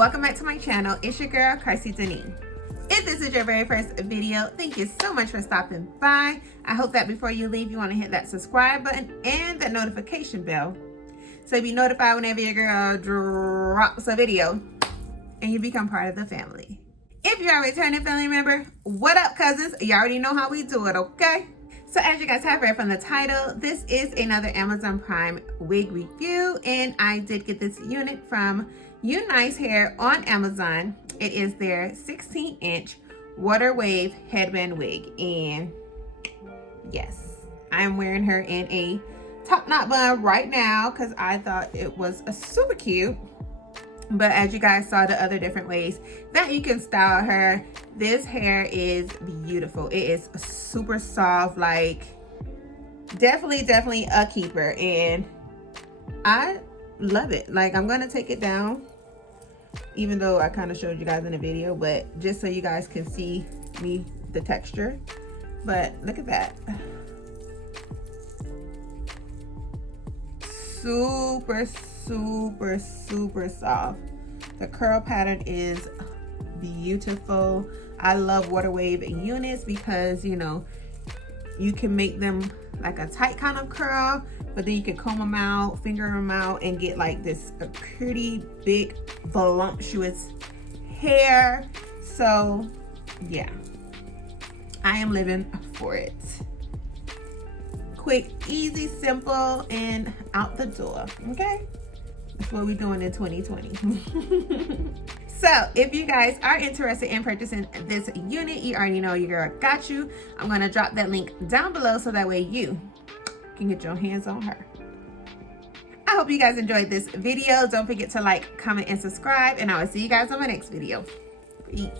Welcome back to my channel. It's your girl, Denise. If this is your very first video, thank you so much for stopping by. I hope that before you leave, you want to hit that subscribe button and that notification bell so you'll be notified whenever your girl drops a video and you become part of the family. If you're a returning family member, what up, cousins? You already know how we do it, okay? So as you guys have read from the title, this is another Amazon Prime wig review, and I did get this unit from Unice hair on Amazon. It is their 16-inch Water Wave Headband Wig. And yes, I'm wearing her in a top knot bun right now because I thought it was super cute. But as you guys saw the other different ways that you can style her, this hair is beautiful. It is super soft, like definitely a keeper, and I love it. Like, I'm gonna take it down, even though I kind of showed you guys in the video, but just so you guys can see the texture. But look at that. Super soft. The curl pattern is beautiful. I love Water Wave and Unice because, you know, you can make them like a tight kind of curl, but then you can comb them out, finger them out, and get like this pretty big voluptuous hair. So yeah, I am living for it. Quick, easy, simple, and out the door. Okay, that's what we're doing in 2020. So if you guys are interested in purchasing this unit, you already know your girl got you. I'm going to drop that link down below so that way you can get your hands on her. I hope you guys enjoyed this video. Don't forget to like, comment, and subscribe, and I will see you guys on my next video. Peace.